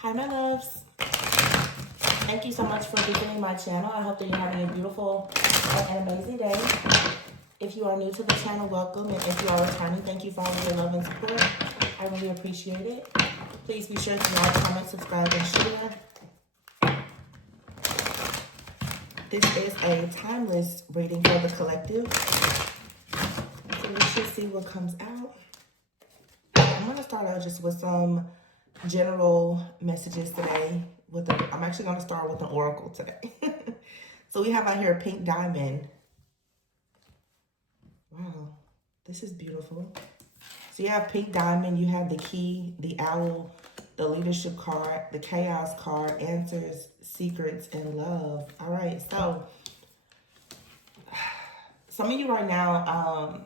Hi, my loves. Thank you so much for visiting my channel. I hope that you're having a beautiful and amazing day. If you are new to the channel, welcome. And if you are returning, thank you for all of your love and support. I really appreciate it. Please be sure to like, comment, subscribe, and share. This is a timeless reading for the collective. So we should see what comes out. I'm going to start out just with some general messages today. I'm actually going to start with an oracle today. So we have out here Pink Diamond. Wow, this is beautiful. So you have Pink Diamond, you have the Key, the Owl, the Leadership card, the Chaos card, Answers, Secrets, and Love. All right, so some of you right now,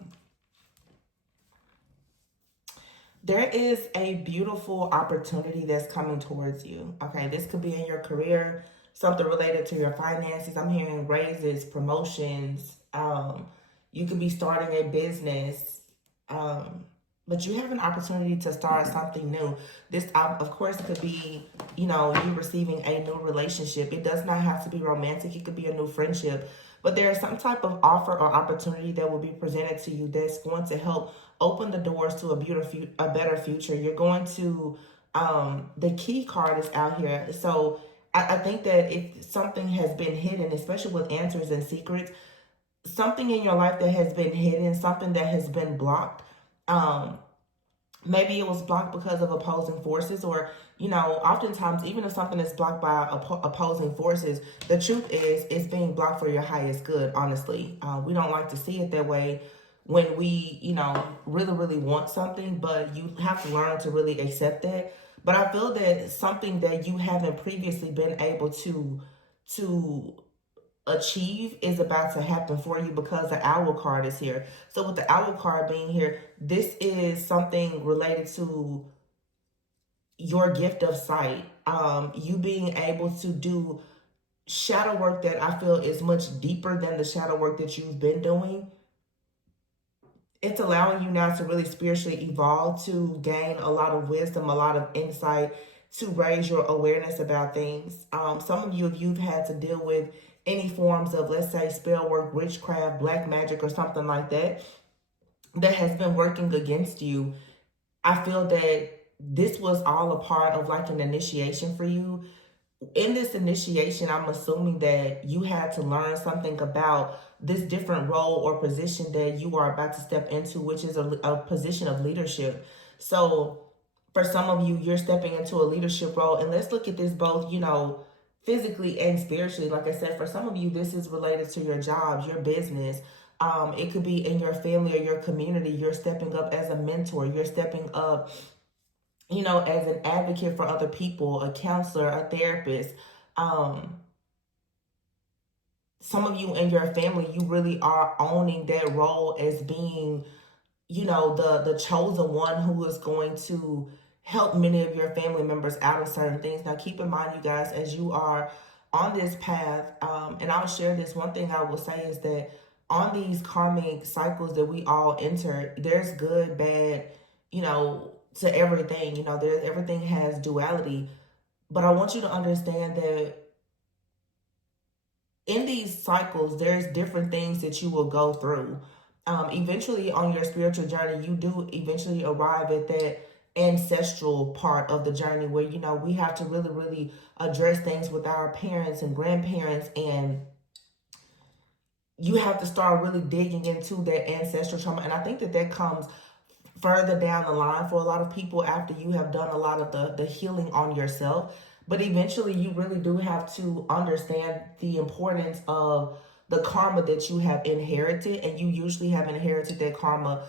there is a beautiful opportunity that's coming towards you. Okay, this could be in your career, something related to your finances. I'm hearing raises, promotions. You could be starting a business, but you have an opportunity to start something new. This, of course, it could be, you receiving a new relationship. It does not have to be romantic. It could be a new friendship. But there is some type of offer or opportunity that will be presented to you that's going to help open the doors to a better future. You're going to, the Key card is out here. So I think that if something has been hidden, especially with Answers and Secrets, something in your life that has been hidden, something that has been blocked, maybe it was blocked because of opposing forces, or oftentimes even if something is blocked by opposing forces, the truth is it's being blocked for your highest good. Honestly, we don't like to see it that way when we really want something, but you have to learn to really accept that. But I feel that something that you haven't previously been able to achieve is about to happen for you, because the Owl card is here. So with the Owl card being here, this is something related to your gift of sight. You being able to do shadow work that I feel is much deeper than the shadow work that you've been doing. It's allowing you now to really spiritually evolve, to gain a lot of wisdom, a lot of insight, to raise your awareness about things. Some of you, if you've had to deal with any forms of, let's say, spell work, witchcraft, black magic, or something like that, that has been working against you, I feel that this was all a part of like an initiation for you. In this initiation, I'm assuming that you had to learn something about this different role or position that you are about to step into, which is a position of leadership. So for some of you, you're stepping into a leadership role. And let's look at this both, physically and spiritually. Like I said, for some of you, this is related to your jobs, your business. It could be in your family or your community. You're stepping up as a mentor. You're stepping up, as an advocate for other people, a counselor, a therapist. Some of you in your family, you really are owning that role as being, the chosen one who is going to help many of your family members out of certain things. Now, keep in mind, you guys, as you are on this path, and I'll share this, one thing I will say is that on these karmic cycles that we all enter, there's good, bad, to everything. Everything has duality. But I want you to understand that in these cycles, there's different things that you will go through. Eventually on your spiritual journey, you do eventually arrive at that ancestral part of the journey where, we have to really, really address things with our parents and grandparents, and you have to start really digging into that ancestral trauma. And I think that comes further down the line for a lot of people after you have done a lot of the healing on yourself. But eventually you really do have to understand the importance of the karma that you have inherited. And you usually have inherited that karma,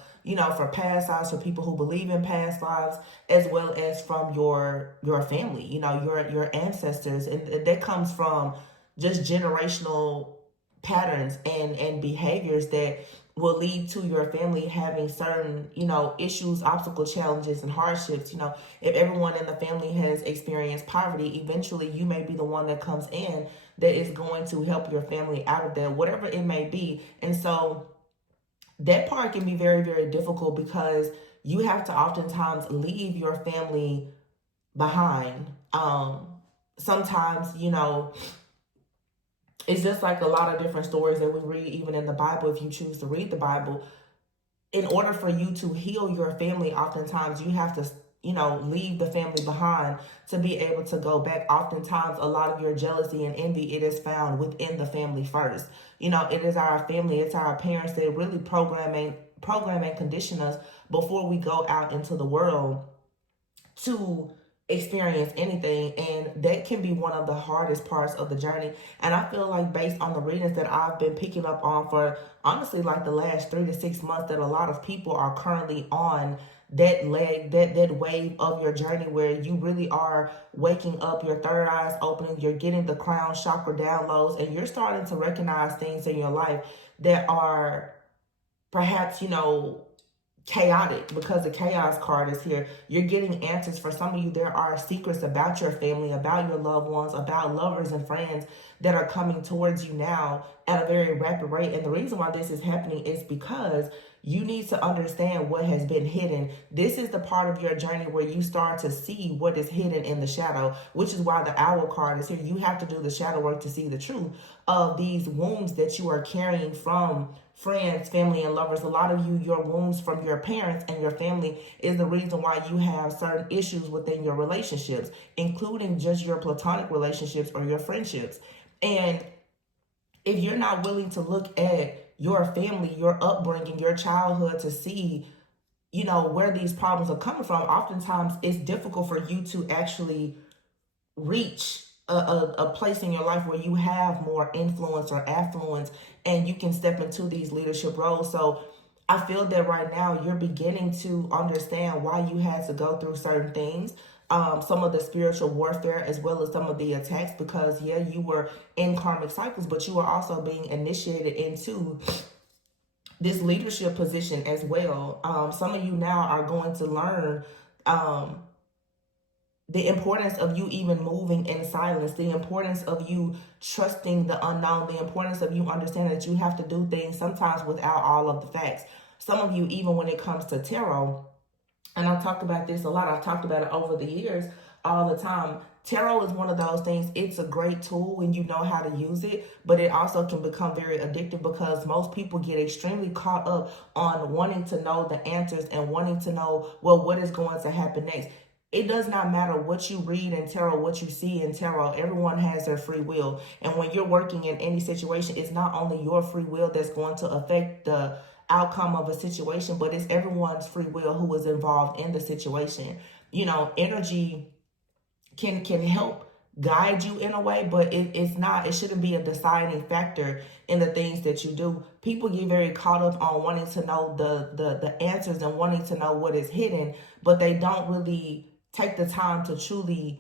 for past lives, for people who believe in past lives, as well as from your family, your ancestors. And that comes from just generational patterns and behaviors that will lead to your family having certain, issues, obstacle, challenges, and hardships. If everyone in the family has experienced poverty, eventually you may be the one that comes in that is going to help your family out of that, whatever it may be. And so that part can be very, very difficult, because you have to oftentimes leave your family behind. Sometimes, you know, it's just like a lot of different stories that we read, even in the Bible, if you choose to read the Bible. In order for you to heal your family, oftentimes you have to, you know, leave the family behind to be able to go back. Oftentimes, a lot of your jealousy and envy, it is found within the family first. You know, it is our family, it's our parents that really program and condition us before we go out into the world to experience anything, and that can be one of the hardest parts of the journey. And I feel like, based on the readings that I've been picking up on for honestly like the last 3 to 6 months, that a lot of people are currently on that leg, that wave of your journey, where you really are waking up, your third eye is opening, you're getting the crown chakra downloads, and you're starting to recognize things in your life that are perhaps, you know, chaotic, because the chaos card is here. You're getting answers. For some of you, there are secrets about your family, about your loved ones, about lovers and friends that are coming towards you now at a very rapid rate. And the reason why this is happening is because you need to understand what has been hidden. This is the part of your journey where you start to see what is hidden in the shadow, which is why the owl card is here. You have to do the shadow work to see the truth of these wounds that you are carrying from friends, family, and lovers. A lot of you, your wounds from your parents and your family is the reason why you have certain issues within your relationships, including just your platonic relationships or your friendships. And if you're not willing to look at your family, your upbringing, your childhood to see, you know, where these problems are coming from, oftentimes it's difficult for you to actually reach a place in your life where you have more influence or affluence and you can step into these leadership roles. So I feel that right now you're beginning to understand why you had to go through certain things, some of the spiritual warfare as well as some of the attacks, because yeah, you were in karmic cycles, but you were also being initiated into this leadership position as well. Some of you now are going to learn the importance of you even moving in silence, the importance of you trusting the unknown, the importance of you understanding that you have to do things sometimes without all of the facts. Some of you, even when it comes to tarot, and I've talked about this a lot, I've talked about it over the years all the time. Tarot is one of those things. It's a great tool when you know how to use it, but it also can become very addictive because most people get extremely caught up on wanting to know the answers and wanting to know, well, what is going to happen next. It does not matter what you read in tarot, what you see in tarot. Everyone has their free will. And when you're working in any situation, it's not only your free will that's going to affect the outcome of a situation, but it's everyone's free will who is involved in the situation. You know, energy can help guide you in a way, but it shouldn't be a deciding factor in the things that you do. People get very caught up on wanting to know the answers and wanting to know what is hidden, but they don't really take the time to truly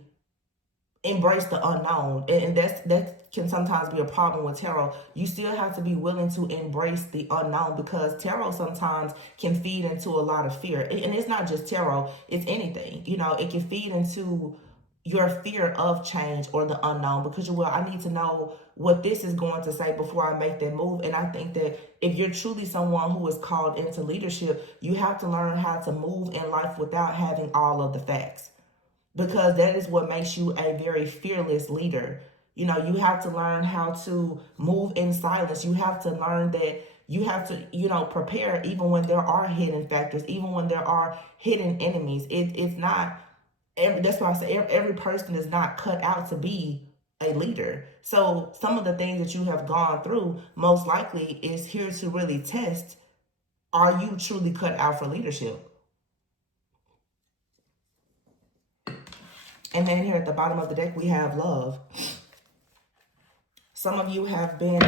embrace the unknown. And that can sometimes be a problem with tarot. You still have to be willing to embrace the unknown, because tarot sometimes can feed into a lot of fear. And it's not just tarot, it's anything. You know, it can feed into your fear of change or the unknown, because I need to know what this is going to say before I make that move. And I think that if you're truly someone who is called into leadership, you have to learn how to move in life without having all of the facts, because that is what makes you a very fearless leader. You know, you have to learn how to move in silence. You have to learn that you have to, you know, prepare even when there are hidden factors, even when there are hidden enemies. It's not, that's why I say every person is not cut out to be a leader. So some of the things that you have gone through most likely is here to really test, are you truly cut out for leadership? And then here at the bottom of the deck, we have love. Some of you have been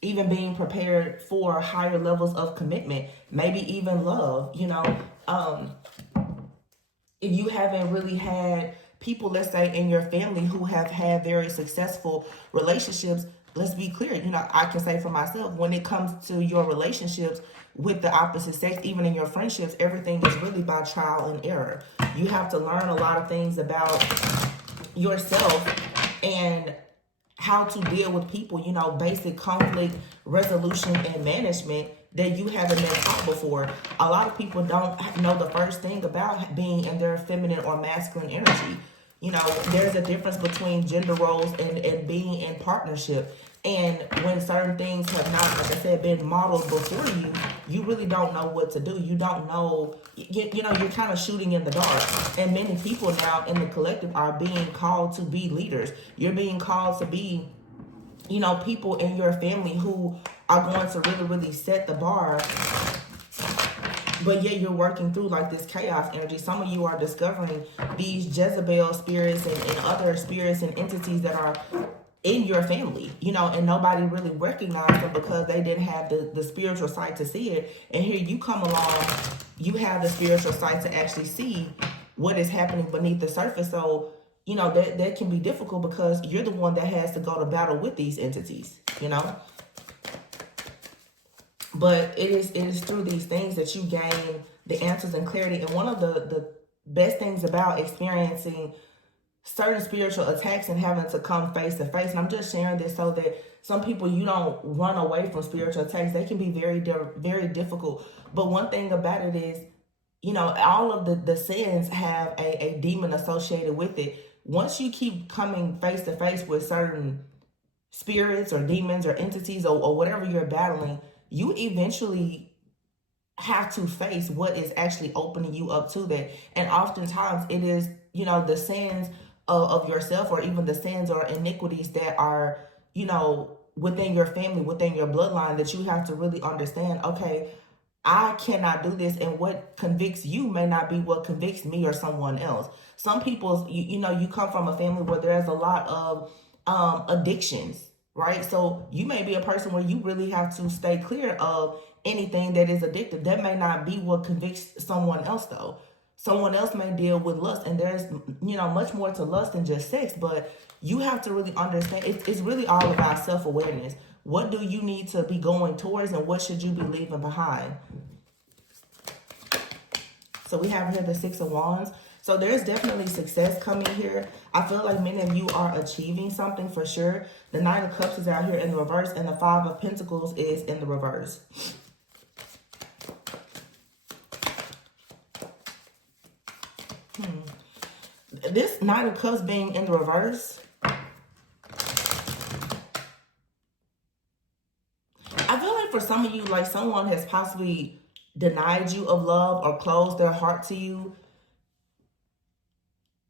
even being prepared for higher levels of commitment, maybe even love. You know, if you haven't really had people, let's say, in your family who have had very successful relationships, let's be clear, you know, I can say for myself, when it comes to your relationships with the opposite sex, even in your friendships, everything is really by trial and error. You have to learn a lot of things about yourself and how to deal with people, you know, basic conflict resolution and management. that you haven't been taught before. A lot of people don't know the first thing about being in their feminine or masculine energy. You know, there's a difference between gender roles and being in partnership. And when certain things have not, like I said, been modeled before you, you really don't know what to do. You don't know, you know, you're kind of shooting in the dark. And many people now in the collective are being called to be leaders. You're being called to be, you know, people in your family who are going to really, really set the bar. But yet you're working through like this chaos energy. Some of you are discovering these Jezebel spirits and other spirits and entities that are in your family, you know, and nobody really recognized them because they didn't have the spiritual sight to see it. And here you come along, you have the spiritual sight to actually see what is happening beneath the surface. So, you know, that can be difficult because you're the one that has to go to battle with these entities, you know. But it is through these things that you gain the answers and clarity. And one of the best things about experiencing certain spiritual attacks and having to come face to face, and I'm just sharing this so that some people, you don't run away from spiritual attacks. They can be very, very difficult. But one thing about it is, you know, all of the sins have a demon associated with it. Once you keep coming face to face with certain spirits or demons or entities or whatever you're battling, you eventually have to face what is actually opening you up to that. And oftentimes it is, you know, the sins of yourself, or even the sins or iniquities that are, you know, within your family, within your bloodline, that you have to really understand, okay, I cannot do this, and what convicts you may not be what convicts me or someone else. Some people, you know, you come from a family where there's a lot of addictions, right? So you may be a person where you really have to stay clear of anything that is addictive. That may not be what convicts someone else, though. Someone else may deal with lust, and there's, you know, much more to lust than just sex, but you have to really understand, it's really all about self-awareness. What do you need to be going towards, and what should you be leaving behind? So we have here the Six of Wands. So there's definitely success coming here. I feel like many of you are achieving something for sure. The Nine of Cups is out here in the reverse, and the Five of Pentacles is in the reverse. This Nine of Cups being in the reverse, I feel like for some of you, like someone has possibly denied you of love or closed their heart to you.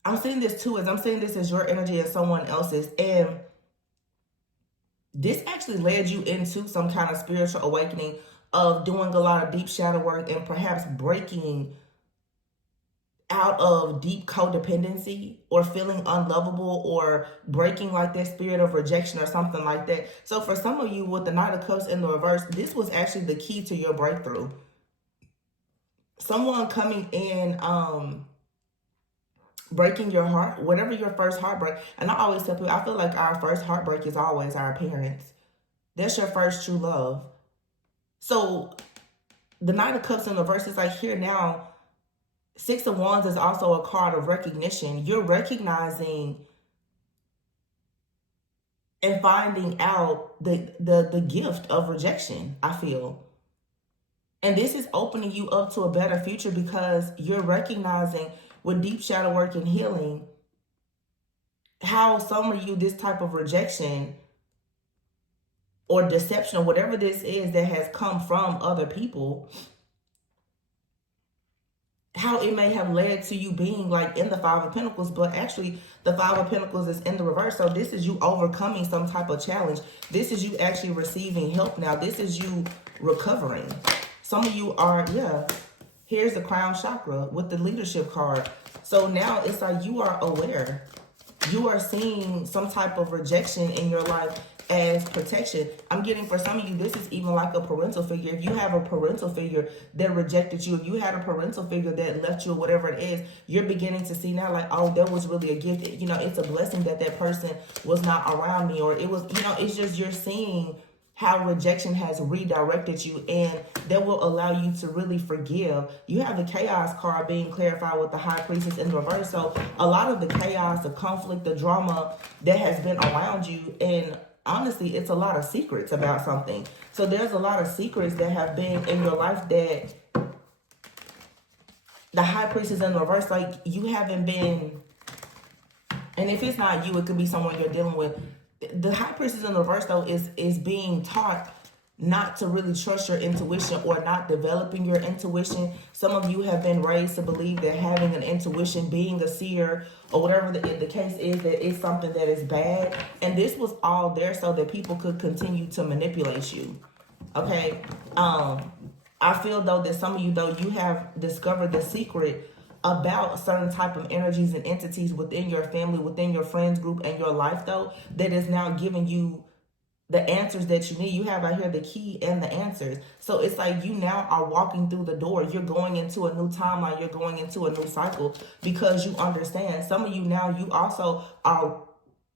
I'm seeing this too, as I'm seeing this as your energy and someone else's. And this actually led you into some kind of spiritual awakening of doing a lot of deep shadow work and perhaps breaking out of deep codependency or feeling unlovable or breaking like that spirit of rejection or something like that. So for some of you with the Knight of Cups in the reverse, this was actually the key to your breakthrough. Someone coming in, breaking your heart, whatever your first heartbreak. And I always tell people, I feel like our first heartbreak is always our parents. That's your first true love. So the Knight of Cups in the reverse is like here now. Six of Wands is also a card of recognition. You're recognizing and finding out the gift of rejection, I feel. And this is opening you up to a better future because you're recognizing with deep shadow work and healing how some of you, this type of rejection or deception or whatever this is that has come from other people, how it may have led to you being like in the Five of Pentacles, but actually the Five of Pentacles is in the reverse. So this is you overcoming some type of challenge. This is you actually receiving help now. This is you recovering. Some of you are, here's the crown chakra with the leadership card. So now it's like you are aware. You are seeing some type of rejection in your life as protection. I'm getting for some of you, this is even like a parental figure. If you have a parental figure that rejected you, if you had a parental figure that left you or whatever it is, you're beginning to see now like, oh, that was really a gift. You know, it's a blessing that that person was not around me, or it was, you know, it's just you're seeing how rejection has redirected you, and that will allow you to really forgive. You have the chaos card being clarified with the High Priestess in reverse. So a lot of the chaos, the conflict, the drama that has been around you, and honestly, it's a lot of secrets about something. So there's a lot of secrets that have been in your life that the High Priestess in reverse, like you haven't been, and if it's not you, it could be someone you're dealing with. The High Priestess in reverse, though, is being taught not to really trust your intuition or not developing your intuition. Some of you have been raised to believe that having an intuition, being a seer, or whatever the case is, that it's something that is bad. And this was all there so that people could continue to manipulate you. Okay? I feel, though, that some of you, though, you have discovered the secret about certain type of energies and entities within your family, within your friends group, and your life, though, that is now giving you the answers that you need. You have out here the key and the answers. So it's like you now are walking through the door. You're going into a new timeline. You're going into a new cycle because you understand. Some of you now, you also are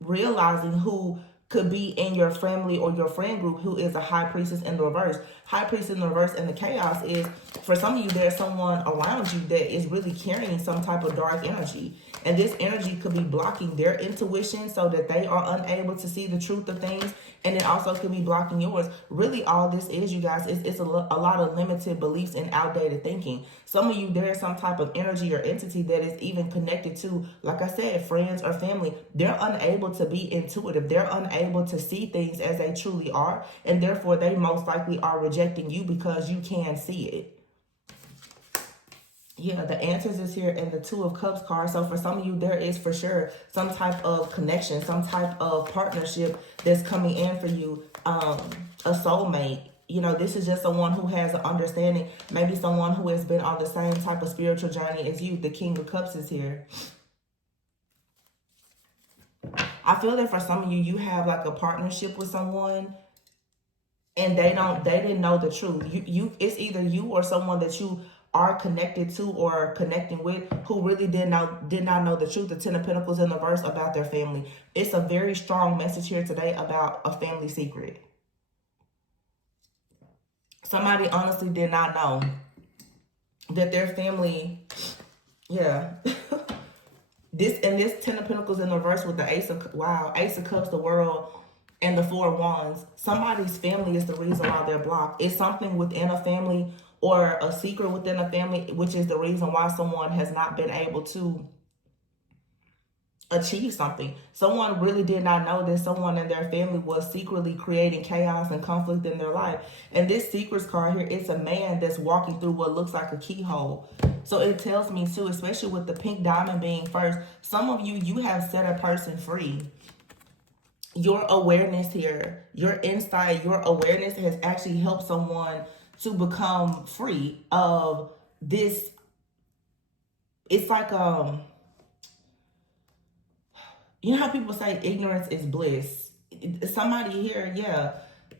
realizing who could be in your family or your friend group who is a High Priestess in the reverse. High Priestess in the reverse and the chaos is, for some of you, there's someone around you that is really carrying some type of dark energy. And this energy could be blocking their intuition so that they are unable to see the truth of things. And it also could be blocking yours. Really, all this is, you guys, it's a lot of limited beliefs and outdated thinking. Some of you, there is some type of energy or entity that is even connected to, like I said, friends or family. They're unable to be intuitive. They're unable to see things as they truly are. And therefore, they most likely are rejecting you because you can see it. Yeah, the answers is here in the Two of Cups card. So for some of you, there is for sure some type of connection, some type of partnership that's coming in for you. A soulmate. You know, this is just someone who has an understanding. Maybe someone who has been on the same type of spiritual journey as you. The King of Cups is here. I feel that for some of you, you have like a partnership with someone and they didn't know the truth. It's either you or someone that you are connected to or connecting with who really did not know the truth. The Ten of Pentacles in the verse about their family. It's a very strong message here today about a family secret. Somebody honestly did not know that their family, yeah. this Ten of Pentacles in the verse with the Ace of Cups, the World, and the Four of Wands. Somebody's family is the reason why they're blocked. It's something within a family or a secret within a family, which is the reason why someone has not been able to achieve something. Someone really did not know that someone in their family was secretly creating chaos and conflict in their life. And this secrets card here, it's a man that's walking through what looks like a keyhole. So it tells me too, especially with the pink diamond being first, some of you, you have set a person free. Your awareness here, your insight, your awareness has actually helped someone to become free of this. It's like, you know how people say ignorance is bliss? Somebody here, yeah,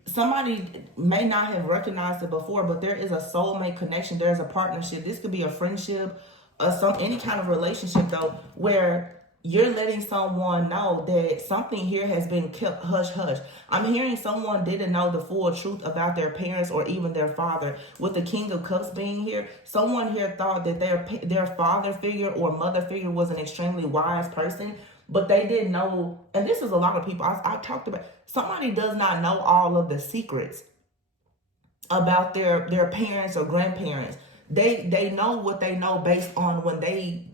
somebody may not have recognized it before, but there is a soulmate connection. There's a partnership. This could be a friendship, any kind of relationship though, where you're letting someone know that something here has been kept hush-hush. I'm hearing someone didn't know the full truth about their parents or even their father. With the King of Cups being here, someone here thought that their father figure or mother figure was an extremely wise person, but they didn't know. And this is a lot of people I talked about. Somebody does not know all of the secrets about their parents or grandparents. They know what they know based on when they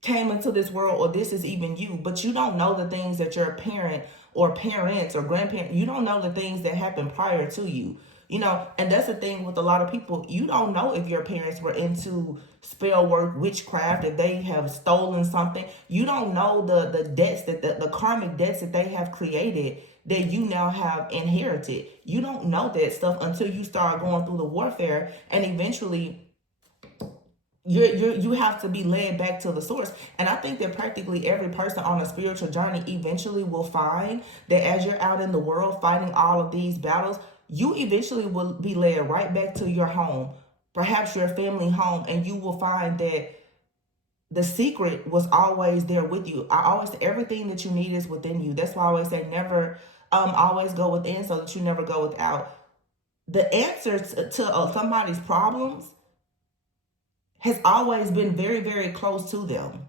came into this world, or this is even you, but you don't know the things that your parent or parents or grandparents, you don't know the things that happened prior to you, you know. And that's the thing with a lot of people. You don't know if your parents were into spell work, witchcraft, if they have stolen something. You don't know the debts that the karmic debts that they have created that you now have inherited. You don't know that stuff until you start going through the warfare, and eventually you have to be led back to the source. And I think that practically every person on a spiritual journey eventually will find that as you're out in the world fighting all of these battles, you eventually will be led right back to your home, perhaps your family home, and you will find that the secret was always there with you. I always say everything that you need is within you. That's why I always say never always go within so that you never go without. The answer to somebody's problems has always been very, very close to them.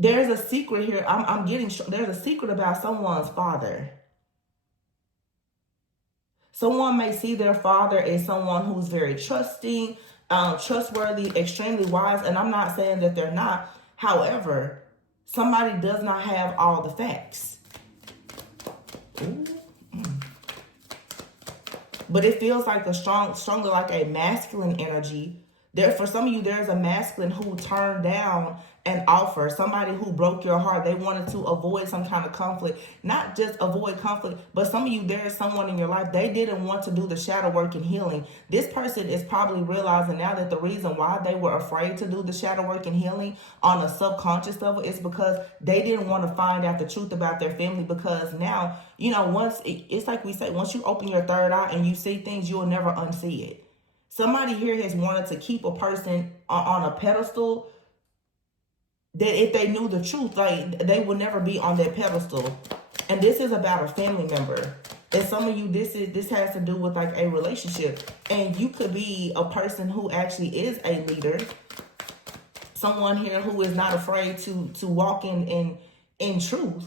There's a secret here. I'm getting, there's a secret about someone's father. Someone may see their father as someone who's very trusting, trustworthy, extremely wise, and I'm not saying that they're not. However, somebody does not have all the facts. Ooh. But it feels like a stronger like a masculine energy. There, for some of you, there's a masculine who turned down an offer. Somebody who broke your heart. They wanted to avoid some kind of conflict. Not just avoid conflict, but some of you, there is someone in your life, they didn't want to do the shadow work and healing. This person is probably realizing now that the reason why they were afraid to do the shadow work and healing on a subconscious level is because they didn't want to find out the truth about their family. Because now, you know, once, it's like we say, once you open your third eye and you see things, you'll never unsee it. Somebody here has wanted to keep a person on a pedestal that if they knew the truth, like, they would never be on that pedestal. And this is about a family member. And some of you, this has to do with like a relationship. And you could be a person who actually is a leader. Someone here who is not afraid to walk in truth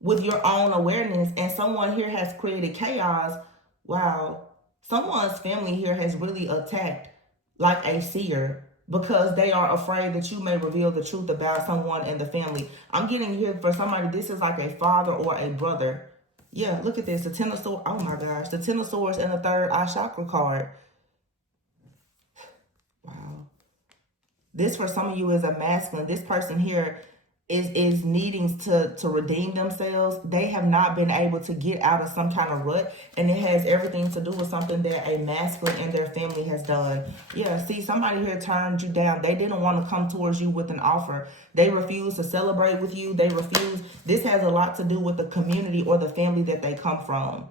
with your own awareness. And someone here has created chaos. Wow. Someone's family here has really attacked like a seer because they are afraid that you may reveal the truth about someone in the family. I'm getting here for somebody, this is like a father or a brother. Yeah, look at this. The Ten of Swords. Oh my gosh. The Ten of Swords and the third eye chakra card. Wow. This for some of you is a masculine. This person here is needing to redeem themselves. They have not been able to get out of some kind of rut, and it has everything to do with something that a masculine in their family has done. Yeah, see, somebody here turned you down. They didn't want to come towards you with an offer. They refused to celebrate with you. They refused. This has a lot to do with the community or the family that they come from.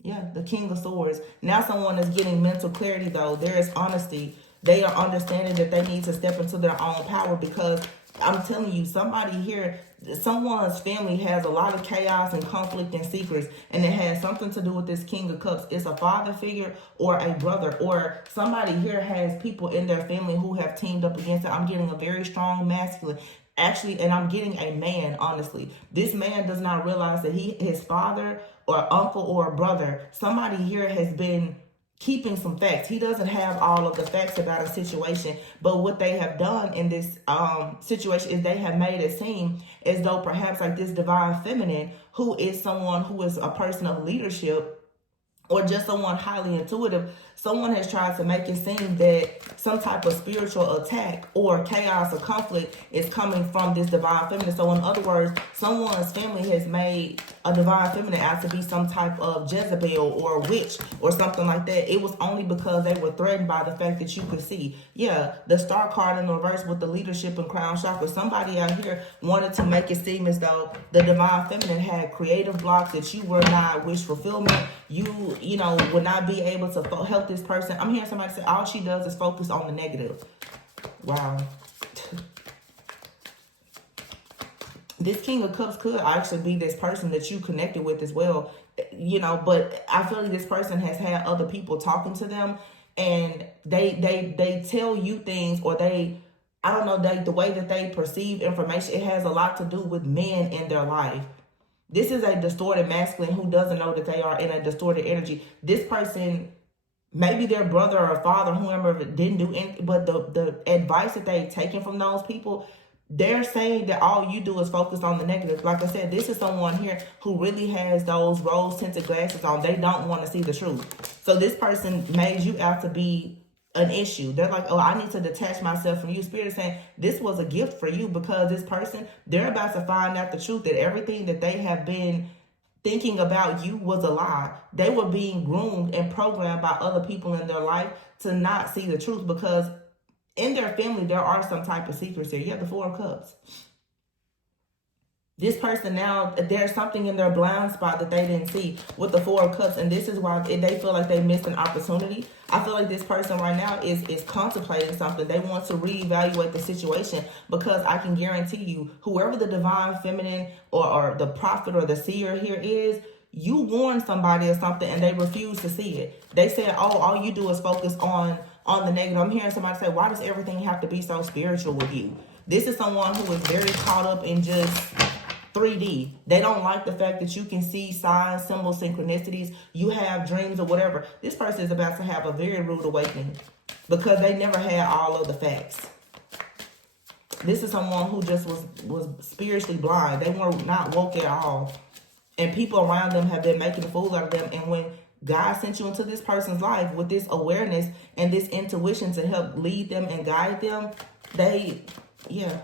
Yeah, the King of Swords. Now someone is getting mental clarity, though. There is honesty. They are understanding that they need to step into their own power, because I'm telling you, somebody here, someone's family has a lot of chaos and conflict and secrets, and it has something to do with this King of Cups. It's a father figure or a brother, or somebody here has people in their family who have teamed up against it. I'm getting a very strong masculine. Actually, and I'm getting a man, honestly. This man does not realize that his father or uncle or brother, somebody here has been keeping some facts. He doesn't have all of the facts about a situation, but what they have done in this situation is they have made it seem as though perhaps like this divine feminine, who is someone who is a person of leadership or just someone highly intuitive, someone has tried to make it seem that some type of spiritual attack or chaos or conflict is coming from this divine feminine. So in other words, someone's family has made a divine feminine out to be some type of Jezebel or witch or something like that. It was only because they were threatened by the fact that you could see. Yeah, the star card in the reverse with the leadership and crown chakra. Somebody out here wanted to make it seem as though the divine feminine had creative blocks, that you were not wish fulfillment. You know, would not be able to help this person. I'm hearing somebody say all she does is focus on the negative. Wow. This King of Cups could actually be this person that you connected with as well. You know, but I feel like this person has had other people talking to them, and they tell you things, or I don't know, the way that they perceive information, it has a lot to do with men in their life. This is a distorted masculine who doesn't know that they are in a distorted energy. This person, maybe their brother or father, whoever, didn't do anything, but the advice that they've taken from those people, they're saying that all you do is focus on the negative. Like I said, this is someone here who really has those rose-tinted glasses on. They don't want to see the truth. So this person made you out to be an issue. They're like, oh, I need to detach myself from you. Spirit is saying this was a gift for you, because this person, they're about to find out the truth, that everything that they have been thinking about you was a lie. They were being groomed and programmed by other people in their life to not see the truth, because in their family, there are some type of secrets here. You have the Four of Cups. This person now, there's something in their blind spot that they didn't see with the Four of Cups, and this is why they feel like they missed an opportunity. I feel like this person right now is contemplating something. They want to reevaluate the situation, because I can guarantee you, whoever the divine feminine or the prophet or the seer here is, you warn somebody of something and they refuse to see it. They said, oh, all you do is focus on the negative. I'm hearing somebody say, why does everything have to be so spiritual with you? This is someone who is very caught up in just 3D. They don't like the fact that you can see signs, symbols, synchronicities. You have dreams or whatever. This person is about to have a very rude awakening because they never had all of the facts. This is someone who just was spiritually blind. They were not woke at all. And people around them have been making a fool out of them. And when God sent you into this person's life with this awareness and this intuition to help lead them and guide them, yeah.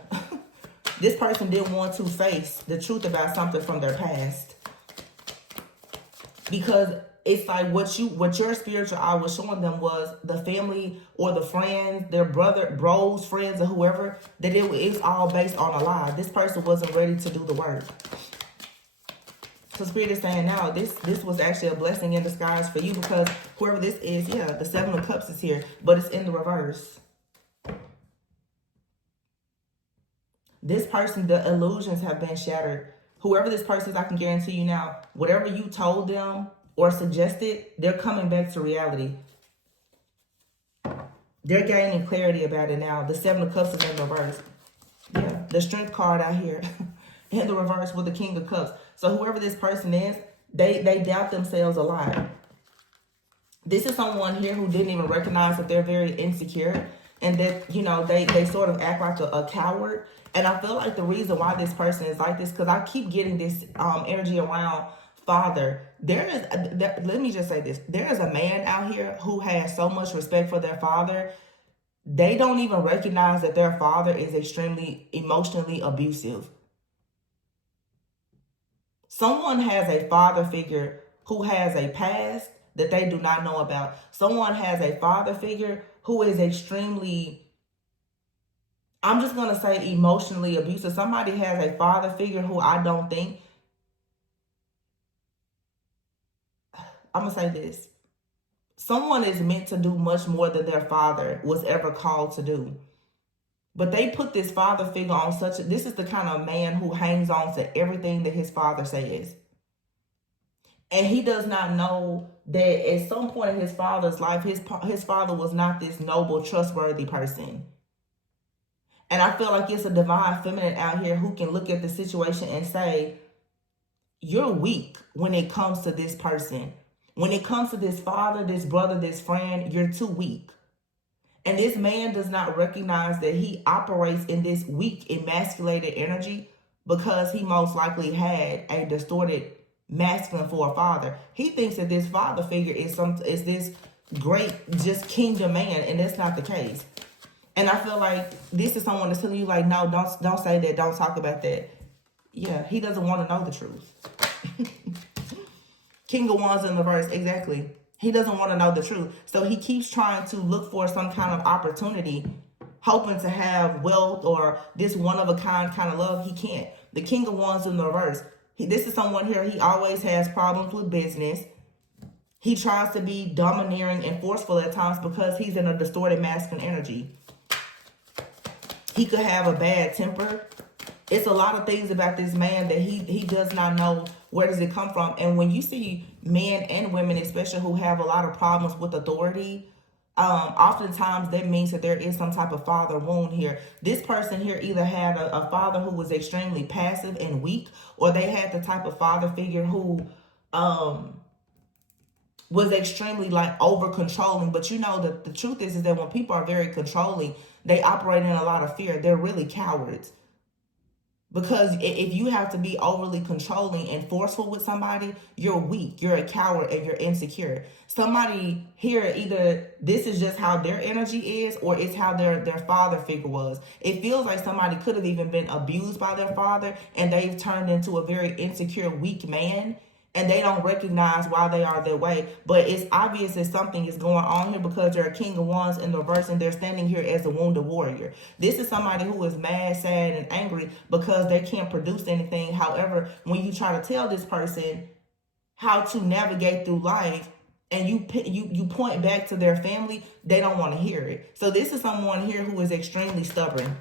This person didn't want to face the truth about something from their past. Because it's like what your spiritual eye was showing them was the family or the friends, their bros, friends, or whoever, that it's all based on a lie. This person wasn't ready to do the work. So Spirit is saying now, this was actually a blessing in disguise for you, because whoever this is, yeah, the Seven of Cups is here, but it's in the reverse. This person, the illusions have been shattered. Whoever this person is, I can guarantee you now, whatever you told them or suggested, they're coming back to reality. They're gaining clarity about it now. The Seven of Cups is in the reverse. Yeah, the Strength card out here in the reverse with the King of Cups. So whoever this person is, they doubt themselves a lot. This is someone here who didn't even recognize that they're very insecure and that, you know, they sort of act like a coward. And I feel like the reason why this person is like this, because I keep getting this energy around father. Let me just say this. There is a man out here who has so much respect for their father. They don't even recognize that their father is extremely emotionally abusive. Someone has a father figure who has a past that they do not know about. Someone has a father figure who is extremely, I'm just going to say, emotionally abusive. Somebody has a father figure who I don't think, I'm going to say this. Someone is meant to do much more than their father was ever called to do. But they put this father figure on this is the kind of man who hangs on to everything that his father says. And he does not know that at some point in his father's life, his father was not this noble, trustworthy person. And I feel like it's a divine feminine out here who can look at the situation and say, you're weak when it comes to this person. When it comes to this father, this brother, this friend, you're too weak. And this man does not recognize that he operates in this weak, emasculated energy because he most likely had a distorted masculine for a father. He thinks that this father figure is this great, just kingdom man, and that's not the case. And I feel like this is someone that's telling you, like, no, don't say that, don't talk about that. Yeah, he doesn't want to know the truth. King of Wands in reverse, exactly. He doesn't want to know the truth. So he keeps trying to look for some kind of opportunity, hoping to have wealth or this one-of-a-kind kind of love. He can't. The King of Wands in the reverse. This is someone here, he always has problems with business. He tries to be domineering and forceful at times because he's in a distorted masculine energy. He could have a bad temper. It's a lot of things about this man that he does not know where does it come from. And when you see men and women, especially who have a lot of problems with authority, oftentimes that means that there is some type of father wound here. This person here either had a father who was extremely passive and weak, or they had the type of father figure who was extremely like over controlling. But you know, the truth is that when people are very controlling, they operate in a lot of fear. They're really cowards. Because if you have to be overly controlling and forceful with somebody, you're weak, you're a coward, and you're insecure. Somebody here, either this is just how their energy is, or it's how their father figure was. It feels like somebody could have even been abused by their father, and they've turned into a very insecure, weak man, and they don't recognize why they are that way. But it's obvious that something is going on here because they're a King of Wands in the reverse, and they're standing here as a wounded warrior. This is somebody who is mad, sad, and angry because they can't produce anything. However, when you try to tell this person how to navigate through life, and you point back to their family, they don't want to hear it. So this is someone here who is extremely stubborn.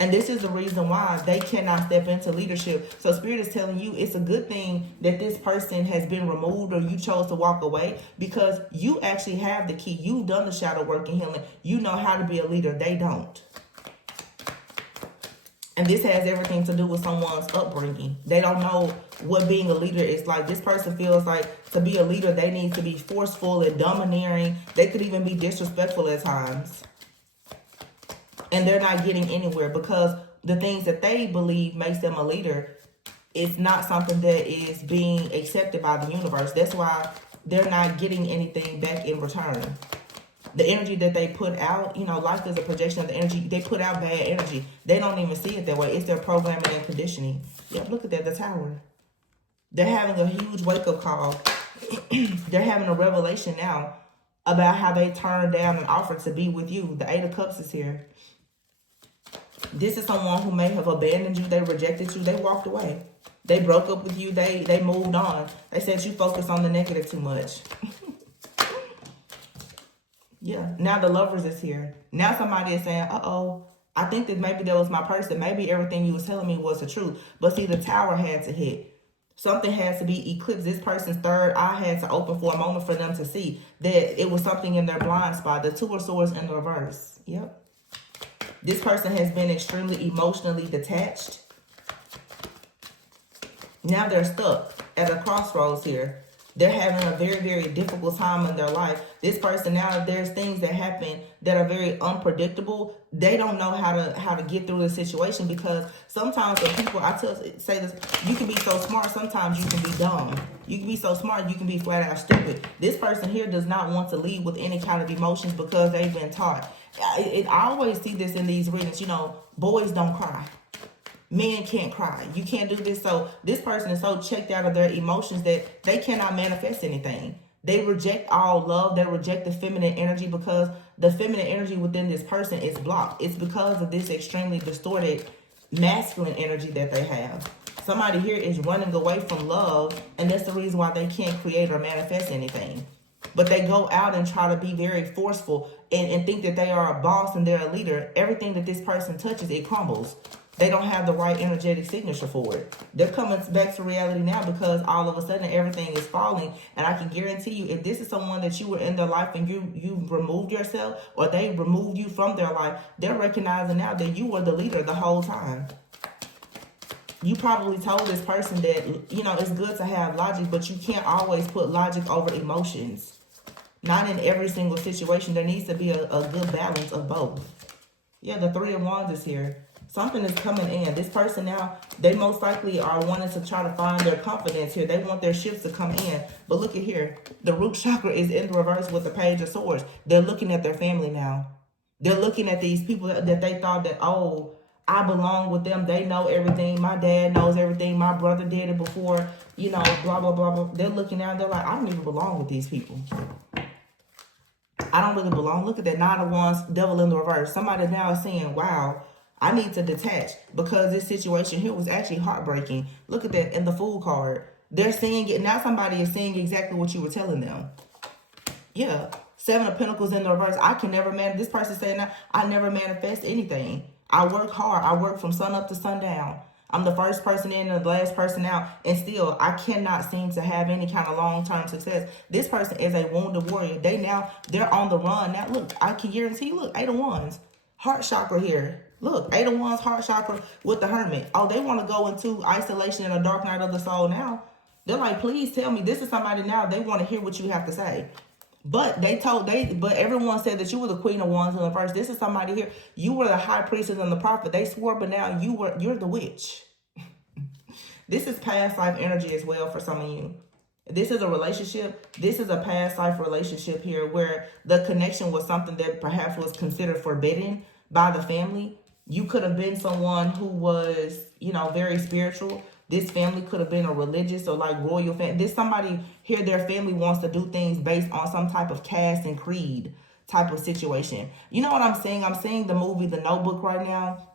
And this is the reason why they cannot step into leadership. So Spirit is telling you it's a good thing that this person has been removed, or you chose to walk away, because you actually have the key. You've done the shadow work and healing. You know how to be a leader. They don't. And this has everything to do with someone's upbringing. They don't know what being a leader is like. This person feels like to be a leader, they need to be forceful and domineering. They could even be disrespectful at times. And they're not getting anywhere because the things that they believe makes them a leader, it's not something that is being accepted by the universe. That's why they're not getting anything back in return. The energy that they put out, you know, life is a projection of the energy. They put out bad energy. They don't even see it that way. It's their programming and conditioning. Yep, look at that, the Tower. They're having a huge wake-up call. They're having a revelation now about how they turned down an offer to be with you. The Eight of Cups is here. This is someone who may have abandoned you. They rejected you. They walked away. They broke up with you. They moved on. They said you focus on the negative too much. Yeah, now the Lovers is here. Now somebody is saying, uh-oh, I think that maybe that was my person. Maybe everything you was telling me was the truth. But see, the Tower had to hit. Something has to be eclipsed. This person's third eye had to open for a moment for them to see that it was something in their blind spot. The Two of Swords in the reverse. Yep. This person has been extremely emotionally detached. Now they're stuck at a crossroads here. They're having a very, very difficult time in their life. This person now, there's things that happen that are very unpredictable. They don't know how to get through the situation because sometimes the people, say this, you can be so smart, sometimes you can be dumb. You can be so smart, you can be flat out stupid. This person here does not want to lead with any kind of emotions because they've been taught. I always see this in these readings, you know, boys don't cry. Men can't cry. You can't do this. So this person is so checked out of their emotions that they cannot manifest anything. They reject all love. They reject the feminine energy because the feminine energy within this person is blocked. It's because of this extremely distorted masculine energy that they have. Somebody here is running away from love, and that's the reason why they can't create or manifest anything. But they go out and try to be very forceful and think that they are a boss and they're a leader. Everything that this person touches, it crumbles. They don't have the right energetic signature for it. They're coming back to reality now because all of a sudden everything is falling. And I can guarantee you, if this is someone that you were in their life and you removed yourself or they removed you from their life, they're recognizing now that you were the leader the whole time. You probably told this person that, you know, it's good to have logic, but you can't always put logic over emotions. Not in every single situation. There needs to be a good balance of both. Yeah, the Three of Wands is here. Something is coming in. This person now, they most likely are wanting to try to find their confidence here. They want their shifts to come in. But look at here. The root chakra is in the reverse with the Page of Swords. They're looking at their family now. They're looking at these people that they thought that, oh, I belong with them. They know everything. My dad knows everything. My brother did it before. You know, blah, blah, blah, blah. They're looking out. They're like, I don't even belong with these people. I don't really belong. Look at that. Nine of Wands, Devil in the reverse. Somebody now is saying, wow, I need to detach because this situation here was actually heartbreaking. Look at that in the Fool card. They're seeing it. Now somebody is seeing exactly what you were telling them. Yeah. Seven of Pentacles in the reverse. I can never this person saying that I never manifest anything. I work hard. I work from sun up to sundown. I'm the first person in and the last person out. And still, I cannot seem to have any kind of long-term success. This person is a wounded warrior. They're on the run. Now, look, I can guarantee, look, Eight of Wands. Heart chakra here. Look, Eight of Wands, heart chakra with the Hermit. Oh, they want to go into isolation and a dark night of the soul now. They're like, please tell me. This is somebody now. They want to hear what you have to say. But but everyone said that you were the Queen of Wands in the first. This is somebody here. You were the High Priestess and the Prophet. They swore, but now you're the witch. This is past life energy as well for some of you. This is a relationship. This is a past life relationship here where the connection was something that perhaps was considered forbidden by the family. You could have been someone who was, you know, very spiritual. This family could have been a religious or like royal family. This somebody here, their family wants to do things based on some type of caste and creed type of situation. You know what I'm saying? I'm seeing the movie The Notebook right now.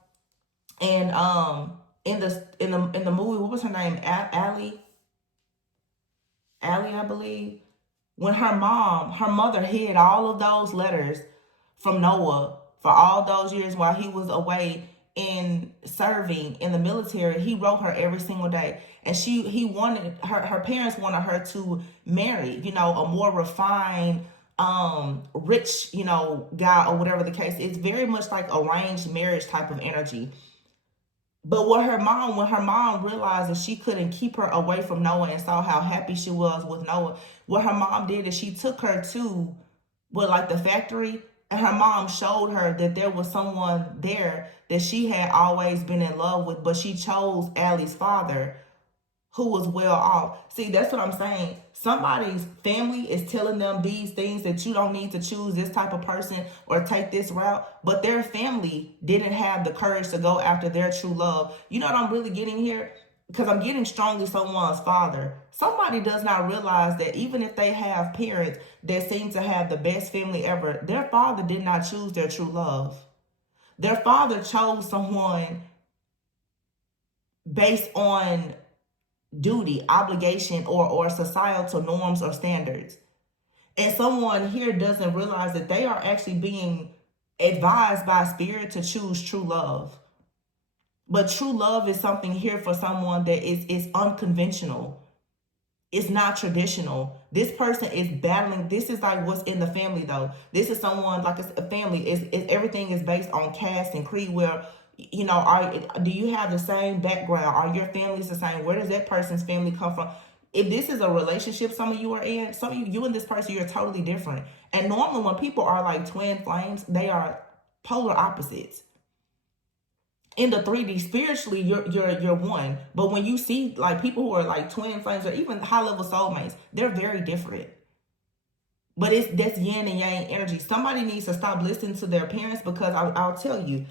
And in the movie, what was her name? Allie, I believe. When her mother hid all of those letters from Noah for all those years while he was away in serving in the military, he wrote her every single day. And he wanted her parents wanted her to marry, you know, a more refined, rich, you know, guy or whatever the case. It's very much like arranged marriage type of energy. But when her mom realized that she couldn't keep her away from Noah and saw how happy she was with Noah, what her mom did is she took her to, well, like the factory, and her mom showed her that there was someone there that she had always been in love with, but she chose Allie's father, who was well off. See, that's what I'm saying. Somebody's family is telling them these things, that you don't need to choose this type of person or take this route, but their family didn't have the courage to go after their true love. You know what I'm really getting here? Because I'm getting strongly someone's father. Somebody does not realize that even if they have parents that seem to have the best family ever, their father did not choose their true love. Their father chose someone based on duty, obligation, or societal norms or standards. And someone here doesn't realize that they are actually being advised by spirit to choose true love. But true love is something here for someone that is unconventional. It's not traditional. This person is battling. This is like what's in the family, though. This is someone like a family. Everything is based on caste and creed. Where, you know, do you have the same background? Are your families the same? Where does that person's family come from? If this is a relationship some of you are in, some of you and this person, you're totally different. And normally when people are like twin flames, they are polar opposites. In the 3D, spiritually, you're one. But when you see like people who are like twin flames or even high level soulmates, they're very different. But that's yin and yang energy. Somebody needs to stop listening to their parents, because I'll tell you,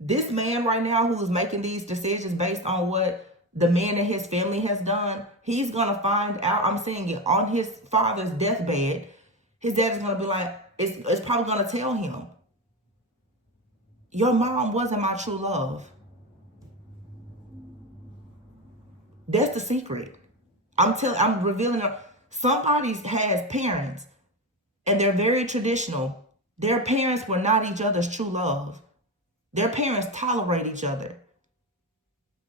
this man right now who is making these decisions based on what the man and his family has done, he's gonna find out. I'm saying it, on his father's deathbed, his dad is gonna be like, it's probably gonna tell him, your mom wasn't my true love. That's the secret. I'm revealing her. Somebody has parents and they're very traditional. Their parents were not each other's true love. Their parents tolerate each other.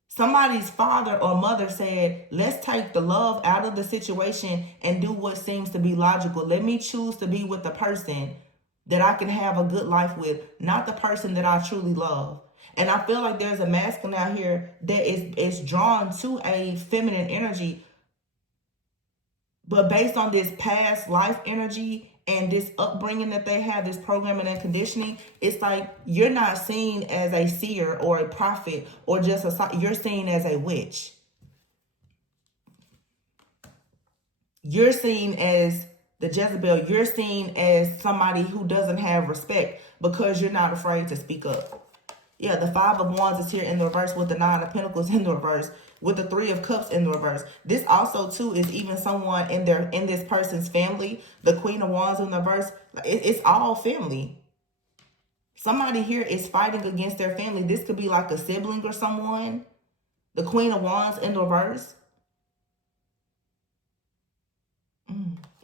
Somebody's father or mother said, let's take the love out of the situation and do what seems to be logical. Let me choose to be with the person that I can have a good life with, not the person that I truly love. And I feel like there's a masculine out here that is drawn to a feminine energy, but based on this past life energy and this upbringing that they have, this programming and conditioning, it's like you're not seen as a seer or a prophet or just you're seen as a witch. You're seen as the Jezebel. You're seen as somebody who doesn't have respect because you're not afraid to speak up. Yeah, the 5 of Wands is here in the reverse with the 9 of Pentacles in the reverse, with the 3 of Cups in the reverse. This also, too, is even someone in this person's family. The Queen of Wands in the reverse. It's all family. Somebody here is fighting against their family. This could be like a sibling or someone. The Queen of Wands in the reverse.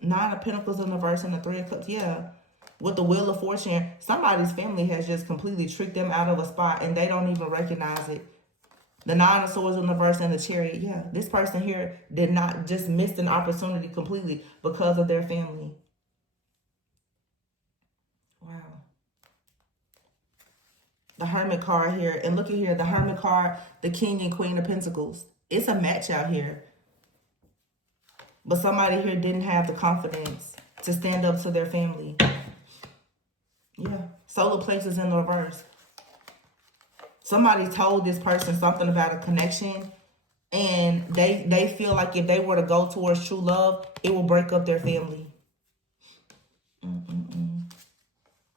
9 of Pentacles in the reverse and the 3 of Cups. Yeah. With the Wheel of Fortune, somebody's family has just completely tricked them out of a spot and they don't even recognize it. The 9 of Swords in the reverse and the Chariot. Yeah, this person here did not just miss an opportunity completely because of their family. Wow. The Hermit card here. And look at here, the Hermit card, the King and Queen of Pentacles. It's a match out here. But somebody here didn't have the confidence to stand up to their family. Yeah, solar plexus in the reverse. Somebody told this person something about a connection, and they feel like if they were to go towards true love, it will break up their family.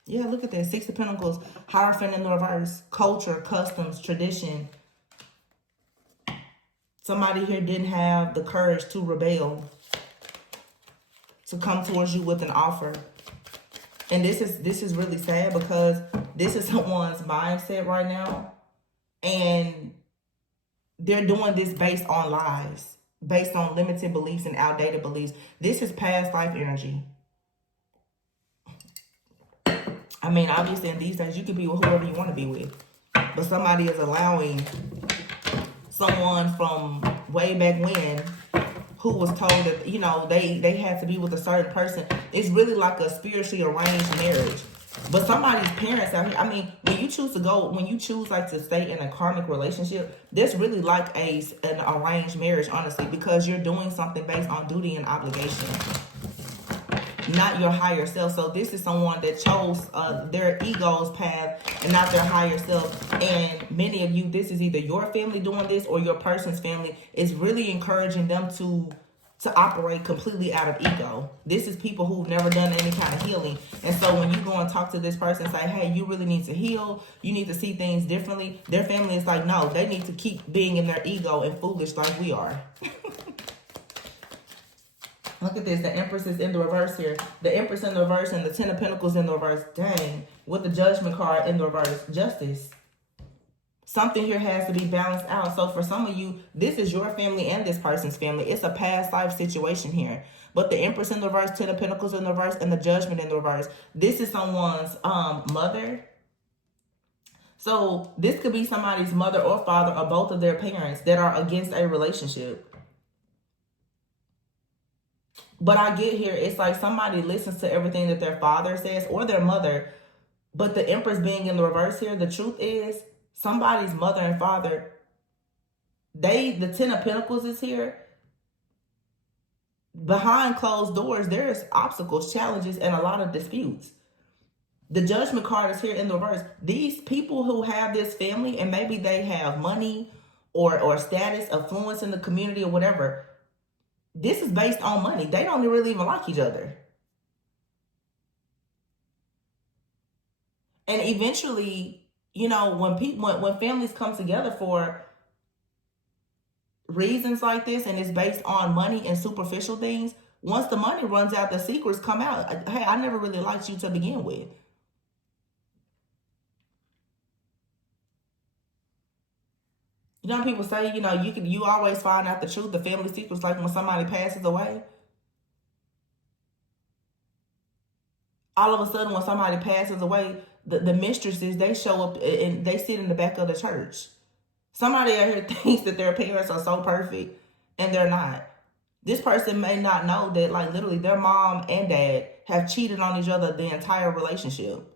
Yeah, look at that. 6 of Pentacles, Hierophant in the reverse. Culture, customs, tradition. Somebody here didn't have the courage to rebel, to come towards you with an offer. And this is really sad because this is someone's mindset right now. And they're doing this based on lies, based on limited beliefs and outdated beliefs. This is past life energy. I mean, obviously in these days, you can be with whoever you want to be with. But somebody is allowing someone from way back when who was told that, you know, they had to be with a certain person. It's really like a spiritually arranged marriage. But somebody's parents out here, I mean, when you choose like to stay in a karmic relationship, there's really like an arranged marriage, honestly, because you're doing something based on duty and obligation, not your higher self. So this is someone that chose their ego's path and not their higher self. And many of you, this is either your family doing this or your person's family is really encouraging them to operate completely out of ego. This is people who've never done any kind of healing. And so when you go and talk to this person and say, hey, you really need to heal, you need to see things differently, their family is like, no, they need to keep being in their ego and foolish like we are. Look at this. The Empress is in the reverse here. The Empress in the reverse and the Ten of Pentacles in the reverse. Dang. With the Judgment card in the reverse. Justice. Something here has to be balanced out. So for some of you, this is your family and this person's family. It's a past life situation here. But the Empress in the reverse, Ten of Pentacles in the reverse, and the Judgment in the reverse. This is someone's mother. So this could be somebody's mother or father or both of their parents that are against a relationship. But I get here, it's like somebody listens to everything that their father says or their mother. But the Empress being in the reverse here, the truth is somebody's mother and father, the Ten of Pentacles is here. Behind closed doors, there's obstacles, challenges, and a lot of disputes. The Judgment card is here in the reverse. These people who have this family and maybe they have money or status, influence in the community or whatever, this is based on money. They don't really even like each other. And eventually, you know, when families come together for reasons like this and it's based on money and superficial things, once the money runs out, the secrets come out. Hey, I never really liked you to begin with. You know, people say, you know, you always find out the truth, the family secrets, like when somebody passes away. All of a sudden, when somebody passes away, the mistresses, they show up and they sit in the back of the church. Somebody out here thinks that their parents are so perfect, and they're not. This person may not know that, like, literally their mom and dad have cheated on each other the entire relationship,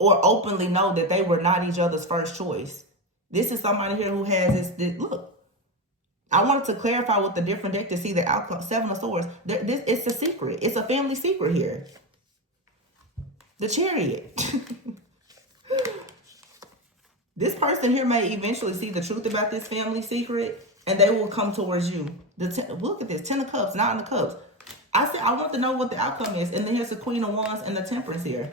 or openly know that they were not each other's first choice. This is somebody here who has this look. I wanted to clarify with the different deck to see the outcome. Seven of Swords. It's a secret. It's a family secret here. The Chariot. This person here may eventually see the truth about this family secret, and they will come towards you. Look at this. 10 of Cups, 9 of Cups. I said I want to know what the outcome is. And then here's the Queen of Wands and the Temperance here.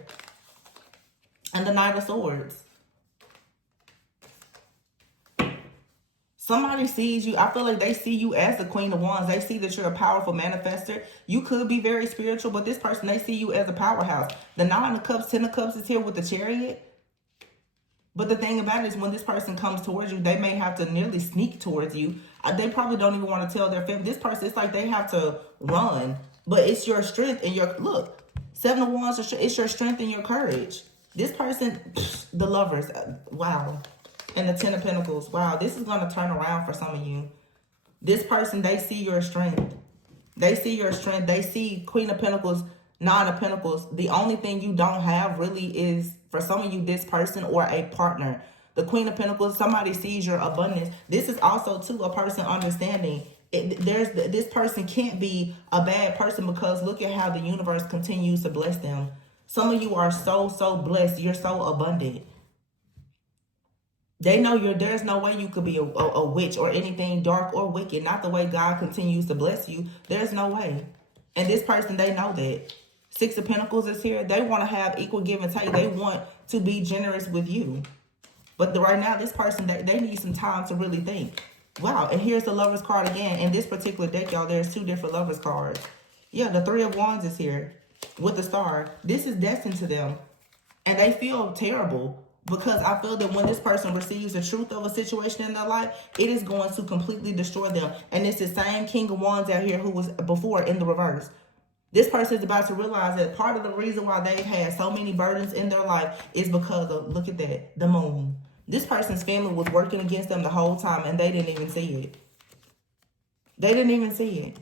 And the Knight of Swords. Somebody sees you. I feel like they see you as the Queen of Wands. They see that you're a powerful manifester. You could be very spiritual, but this person, they see you as a powerhouse. The 9 of Cups, 10 of Cups is here with the Chariot. But the thing about it is when this person comes towards you, they may have to nearly sneak towards you. They probably don't even want to tell their family. This person, it's like they have to run. But it's your strength and your, look, 7 of Wands, it's your strength and your courage. This person, the Lovers, wow. And the 10 of Pentacles. Wow, this is going to turn around for some of you. This person, they see your strength. They see your strength. They see Queen of Pentacles, 9 of Pentacles. The only thing you don't have really is, for some of you, this person or a partner. The Queen of Pentacles, somebody sees your abundance. This is also, too, a person understanding. This person can't be a bad person because look at how the universe continues to bless them. Some of you are so, so blessed. You're so abundant. They know there's no way you could be a witch or anything dark or wicked. Not the way God continues to bless you. There's no way. And this person, they know that. 6 of Pentacles is here. They want to have equal give and take. They want to be generous with you. But right now, this person, they need some time to really think. Wow. And here's the Lovers card again. In this particular deck, y'all, there's 2 different Lovers cards. Yeah, the 3 of Wands is here with the Star. This is destined to them. And they feel terrible. Because I feel that when this person receives the truth of a situation in their life, it is going to completely destroy them. And it's the same King of Wands out here who was before in the reverse. This person is about to realize that part of the reason why they've had so many burdens in their life is because of, look at that, the Moon. This person's family was working against them the whole time and they didn't even see it. They didn't even see it.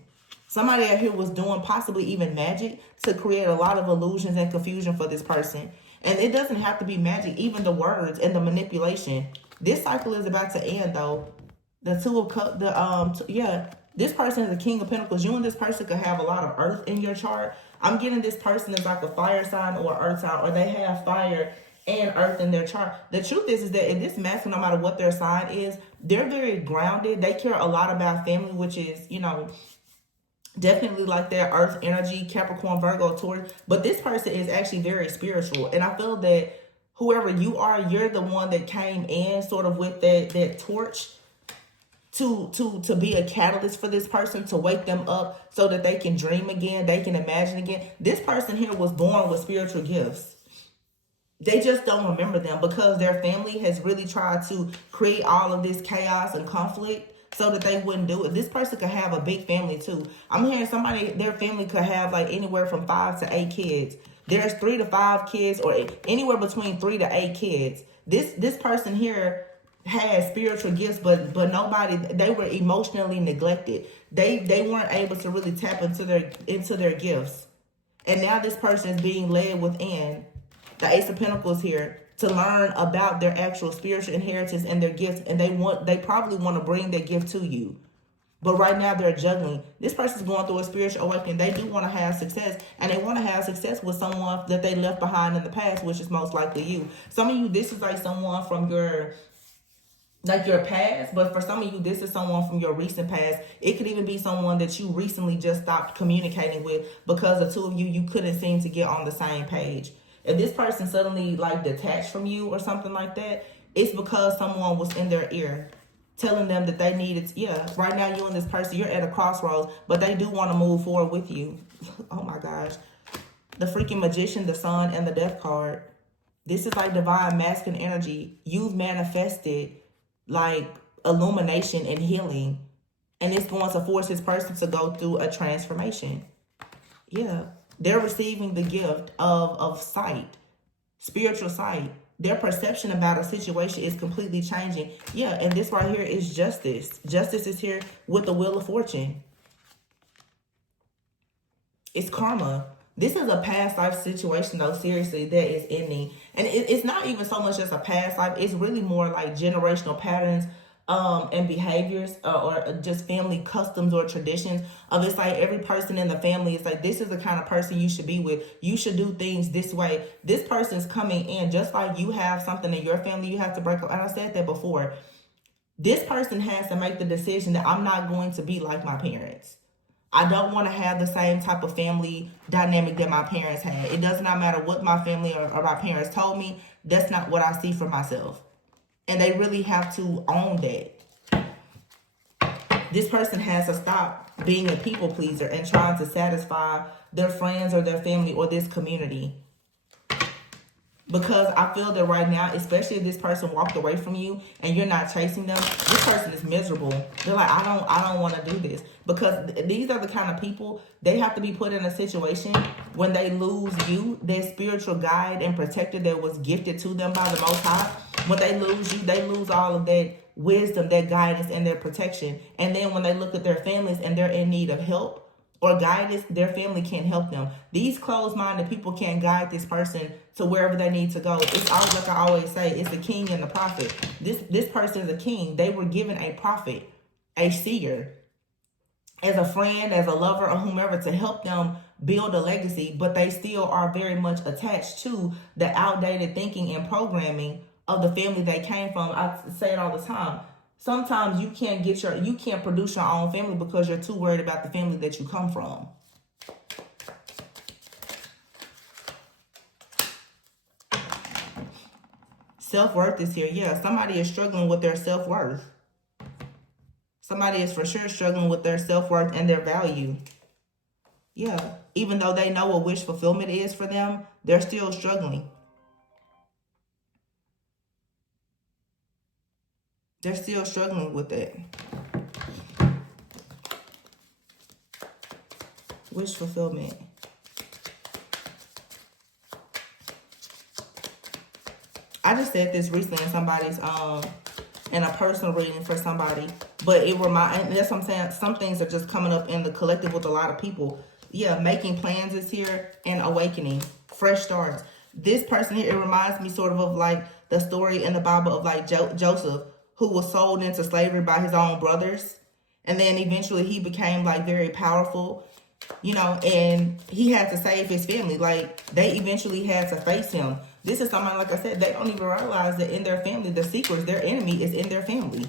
Somebody out here was doing possibly even magic to create a lot of illusions and confusion for this person. And it doesn't have to be magic, even the words and the manipulation. This cycle is about to end though. The two of cups, yeah, this person is a king of pentacles. You and this person could have a lot of earth in your chart. I'm getting this person is like a fire sign or earth sign, or they have fire and earth in their chart. The truth is that in this masculine, no matter what their sign is, they're very grounded. They care a lot about family, which is, you know, definitely like their earth energy, Capricorn, Virgo, Taurus. But this person is actually very spiritual. And I feel that whoever you are, you're the one that came in sort of with that torch to be a catalyst for this person, to wake them up so that they can dream again, they can imagine again. This person here was born with spiritual gifts. They just don't remember them because their family has really tried to create all of this chaos and conflict so that they wouldn't do it. This person could have a big family too. I'm hearing somebody, their family could have like anywhere from 5 to 8 kids. There's 3 to 5 kids, or anywhere between 3 to 8 kids. This person here had spiritual gifts, but nobody, they were emotionally neglected. They weren't able to really tap into their gifts. And now this person is being led within. The Ace of Pentacles here, to learn about their actual spiritual inheritance and their gifts, and they probably want to bring their gift to you. But right now they're juggling. This person's going through a spiritual awakening. They do want to have success, and they want to have success with someone that they left behind in the past, which is most likely you. Some of you, this is like someone from your past, but for some of you, this is someone from your recent past. It could even be someone that you recently just stopped communicating with because the two of you couldn't seem to get on the same page. If this person suddenly like detached from you or something like that, it's because someone was in their ear telling them that they needed, right now you and this person, you're at a crossroads, but they do want to move forward with you. Oh my gosh. The freaking Magician, the Sun, and the Death card. This is like divine masculine energy. You've manifested like illumination and healing, and it's going to force this person to go through a transformation. Yeah. They're receiving the gift of sight, spiritual sight. Their perception about a situation is completely changing. Yeah, and this right here is justice. Justice is here with the Wheel of Fortune. It's karma. This is a past life situation, though, seriously, that is ending. And it's not even so much as a past life. It's really more like generational patterns and behaviors or just family customs or traditions of, it's like every person in the family is like, this is the kind of person you should be with. You should do things this way. This person's coming in just like you have something in your family you have to break up. And I said that before. This person has to make the decision that I'm not going to be like my parents. I don't want to have the same type of family dynamic that my parents had. It does not matter what my family or my parents told me. That's not what I see for myself. And they really have to own that. This person has to stop being a people pleaser and trying to satisfy their friends or their family or this community. Because I feel that right now, especially if this person walked away from you and you're not chasing them, this person is miserable. They're like, I don't want to do this. Because these are the kind of people, they have to be put in a situation when they lose you, their spiritual guide and protector that was gifted to them by the Most High. When they lose you, they lose all of that wisdom, that guidance, and their protection. And then when they look at their families and they're in need of help or guidance, their family can't help them. These closed-minded people can't guide this person to wherever they need to go. It's always, like I always say, it's the king and the prophet. This person is a king. They were given a prophet, a seer, as a friend, as a lover, or whomever, to help them build a legacy, but they still are very much attached to the outdated thinking and programming of the family they came from. I say it all the time. Sometimes you can't produce your own family because you're too worried about the family that you come from. Self-worth is here. Yeah, somebody is struggling with their self-worth. Somebody is for sure struggling with their self-worth and their value. Yeah, even though they know what wish fulfillment is for them, they're still struggling. They're still struggling with that. Wish fulfillment. I just said this recently in somebody's in a personal reading for somebody. But it reminds, that's what I'm saying, some things are just coming up in the collective with a lot of people. Yeah, making plans is here, and awakening, fresh starts. This person here, it reminds me sort of like the story in the Bible of like Joseph, who was sold into slavery by his own brothers. And then eventually he became like very powerful, you know, and he had to save his family. Like, they eventually had to face him. This is somebody, like I said, they don't even realize that in their family, the secrets, their enemy is in their family.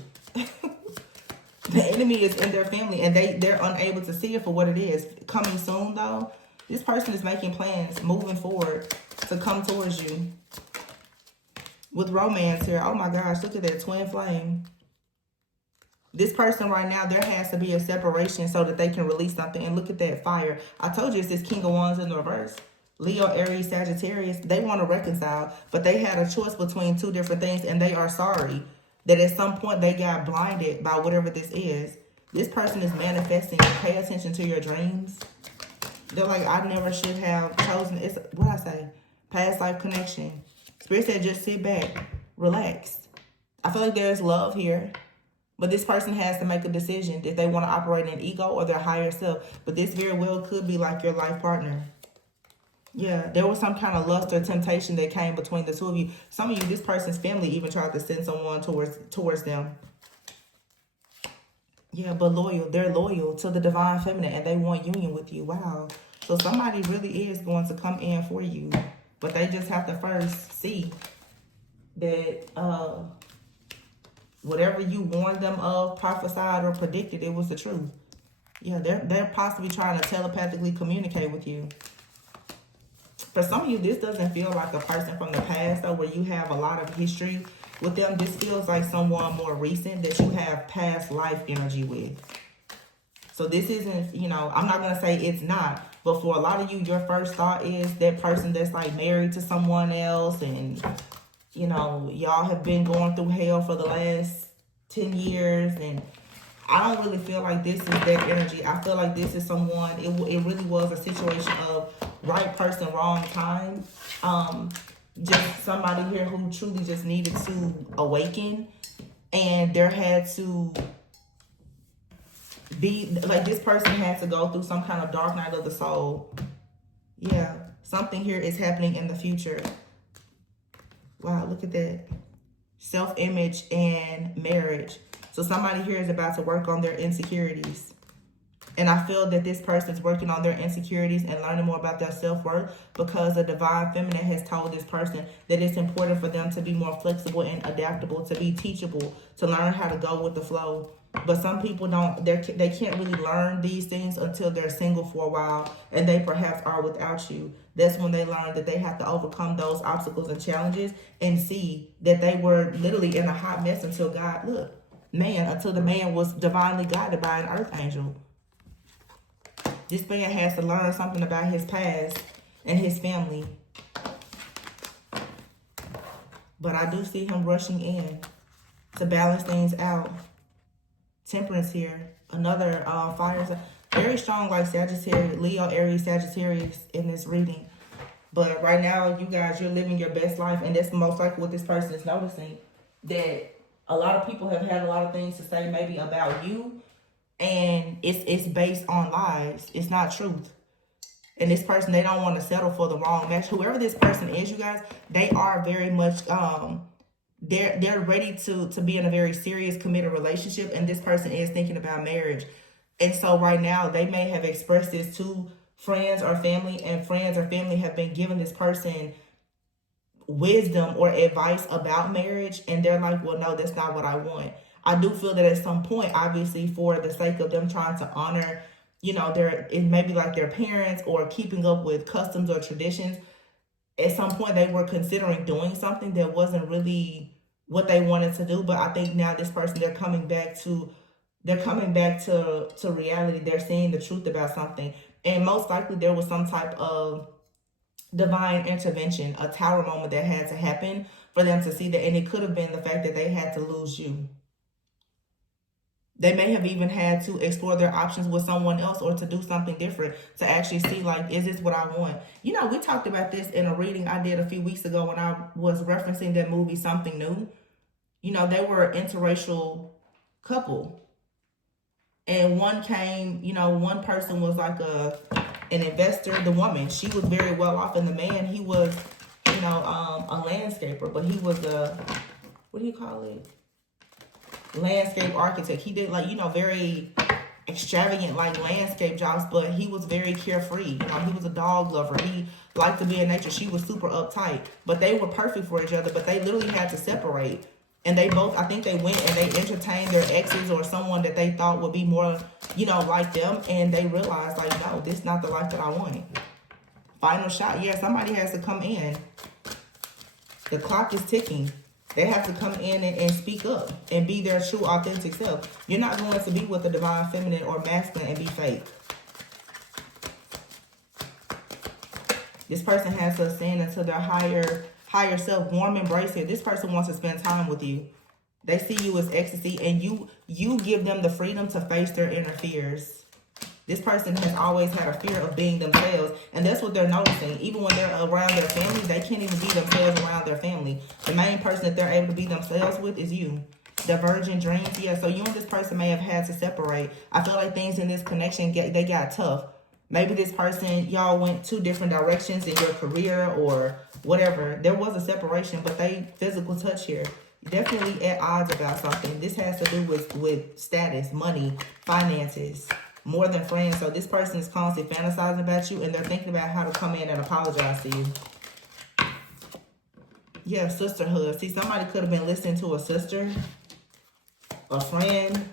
The enemy is in their family, and they're unable to see it for what it is. Coming soon, though, this person is making plans, moving forward to come towards you. With romance here, oh my gosh, look at that twin flame. This person right now, there has to be a separation so that they can release something. And look at that fire. I told you it's this King of Wands in the reverse. Leo, Aries, Sagittarius, they want to reconcile, but they had a choice between two different things, and they are sorry that at some point they got blinded by whatever this is. This person is manifesting. Pay attention to your dreams. They're like, I never should have chosen. It's what I say, past life connection. Spirit said, just sit back, relax. I feel like there's love here, but this person has to make a decision if they want to operate in ego or their higher self. But this very well could be like your life partner. Yeah, there was some kind of lust or temptation that came between the two of you. Some of you, this person's family even tried to send someone towards them. Yeah, but loyal. They're loyal to the divine feminine, and they want union with you. Wow. So somebody really is going to come in for you. But they just have to first see that whatever you warned them of, prophesied, or predicted, it was the truth. Yeah, they're possibly trying to telepathically communicate with you. For some of you, this doesn't feel like a person from the past, though, where you have a lot of history with them. This feels like someone more recent that you have past life energy with. So this isn't, you know, I'm not going to say it's not, but for a lot of you, your first thought is that person that's like married to someone else, and, you know, y'all have been going through hell for the last 10 years, and I don't really feel like this is that energy. I feel like this is someone, it really was a situation of right person, wrong time. Just somebody here who truly just needed to awaken, and there had to be, like, this person had to go through some kind of dark night of the soul. Yeah, something here is happening in the future. Wow, look at that. Self-image and marriage. So somebody here is about to work on their insecurities. And I feel that this person is working on their insecurities and learning more about their self-worth, because the divine feminine has told this person that it's important for them to be more flexible and adaptable, to be teachable, to learn how to go with the flow. But some people don't, they can't really learn these things until they're single for a while, and they perhaps are without you. That's when they learn that they have to overcome those obstacles and challenges, and see that they were literally in a hot mess until God, until the man was divinely guided by an earth angel. This man has to learn something about his past and his family. But I do see him rushing in to balance things out. Temperance here. Another fire. Very strong, like Sagittarius, Leo, Aries, Sagittarius in this reading. But right now, you guys, you're living your best life. And that's most likely what this person is noticing. That a lot of people have had a lot of things to say maybe about you. And it's based on lies. It's not truth. And this person, they don't want to settle for the wrong match. Whoever this person is, you guys, they are very much they're ready to be in a very serious, committed relationship, and this person is thinking about marriage. And so right now, they may have expressed this to friends or family, and friends or family have been giving this person wisdom or advice about marriage, and they're like, well, no, that's not what I want. I do feel that at some point, obviously, for the sake of them trying to honor, you know, it may be like their parents, or keeping up with customs or traditions, at some point they were considering doing something that wasn't really what they wanted to do. But I think now this person, they're coming back to reality. They're seeing the truth about something. And most likely there was some type of divine intervention, a tower moment that had to happen for them to see that. And it could have been the fact that they had to lose you. They may have even had to explore their options with someone else, or to do something different, to actually see, like, is this what I want? You know, we talked about this in a reading I did a few weeks ago when I was referencing that movie, Something New. You know, they were an interracial couple. And one came, you know, one person was like an investor. The woman, she was very well off, and the man, he was, you know, a landscaper, but he was a, what do you call it? Landscape architect. He did, like, you know, very extravagant, like, landscape jobs, but he was very carefree. You know, he was a dog lover. He liked to be in nature. She was super uptight, but they were perfect for each other. But they literally had to separate. And they both, I think they went and they entertained their exes or someone that they thought would be more, you know, like them. And they realized, like, no, this is not the life that I want. Final shot. Yeah, somebody has to come in. The clock is ticking. They have to come in and speak up and be their true, authentic self. You're not going to be with the divine feminine or masculine and be fake. This person has to ascend into their higher self. Warm embrace here. This person wants to spend time with you. They see you as ecstasy, and you give them the freedom to face their inner fears. This person has always had a fear of being themselves, and that's what they're noticing. Even when they're around their family, they can't even be themselves around their family. The main person that they're able to be themselves with is you. Divergent dreams, yeah. So you and this person may have had to separate. I feel like things in this connection, they got tough. Maybe this person, y'all went two different directions in your career or whatever. There was a separation, but they physical touch here. Definitely at odds about something. This has to do with status, money, finances, more than friends. So this person is constantly fantasizing about you, and they're thinking about how to come in and apologize to you. Yeah, sisterhood. See, somebody could have been listening to a sister, a friend.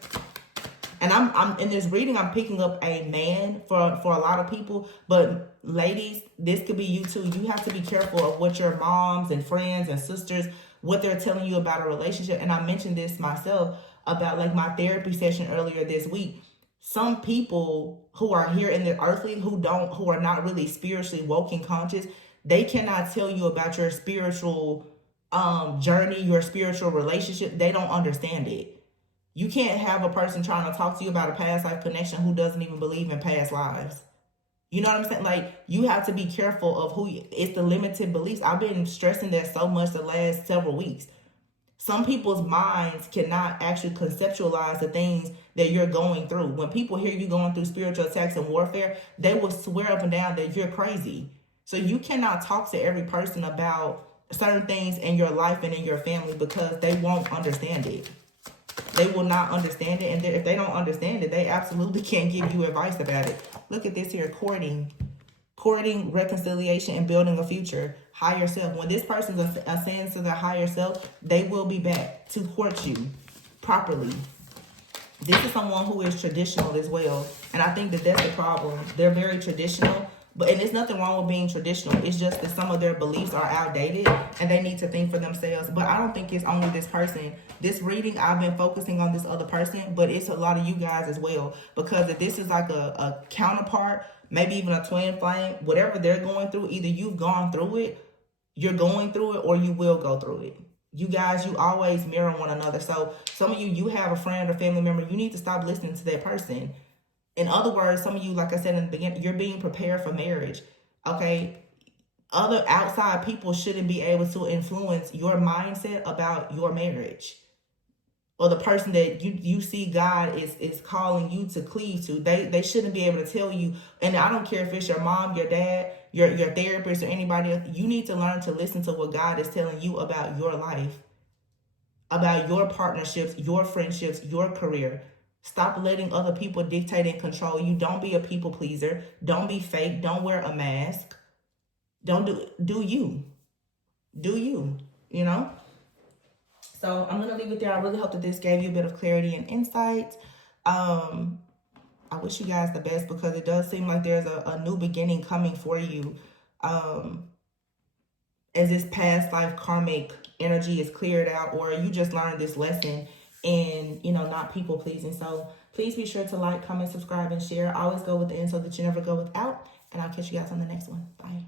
And I'm in this reading, I'm picking up a man for a lot of people. But ladies, this could be you too. You have to be careful of what your moms and friends and sisters, what they're telling you about a relationship. And I mentioned this myself about, like, my therapy session earlier this week. Some people who are here in the earthly, who are not really spiritually woke and conscious, they cannot tell you about your spiritual journey, your spiritual relationship. They don't understand it. You can't have a person trying to talk to you about a past life connection who doesn't even believe in past lives. You know what I'm saying? Like, you have to be careful of it's the limited beliefs. I've been stressing that so much the last several weeks. Some people's minds cannot actually conceptualize the things that you're going through. When people hear you going through spiritual attacks and warfare, they will swear up and down that you're crazy. So you cannot talk to every person about certain things in your life and in your family, because they won't understand it. They will not understand it. And if they don't understand it, they absolutely can't give you advice about it. Look at this here, courting, reconciliation, and building a future. Higher self. When this person ascends to their higher self, they will be back to court you properly. This is someone who is traditional as well. And I think that that's the problem. They're very traditional. And there's nothing wrong with being traditional. It's just that some of their beliefs are outdated and they need to think for themselves. But I don't think it's only this person. This reading, I've been focusing on this other person, but it's a lot of you guys as well. Because if this is like a counterpart, maybe even a twin flame, whatever they're going through, either you've gone through it, you're going through it, or you will go through it. You guys, you always mirror one another. So some of you have a friend or family member, you need to stop listening to that person. In other words, some of you, like I said in the beginning, you're being prepared for marriage, okay? Other outside people shouldn't be able to influence your mindset about your marriage. Or the person that you see God is calling you to cleave to. They shouldn't be able to tell you, and I don't care if it's your mom, your dad, your therapist, or anybody else. You need to learn to listen to what God is telling you about your life, about your partnerships, your friendships, your career. Stop letting other people dictate and control you. Don't be a people pleaser. Don't be fake. Don't wear a mask. Don't do you. Do you, you know? So I'm going to leave it there. I really hope that this gave you a bit of clarity and insight. I wish you guys the best, because it does seem like there's a new beginning coming for you. As this past life karmic energy is cleared out, or you just learned this lesson and, you know, not people pleasing. So please be sure to like, comment, subscribe, and share. Always go with the end so that you never go without. And I'll catch you guys on the next one. Bye.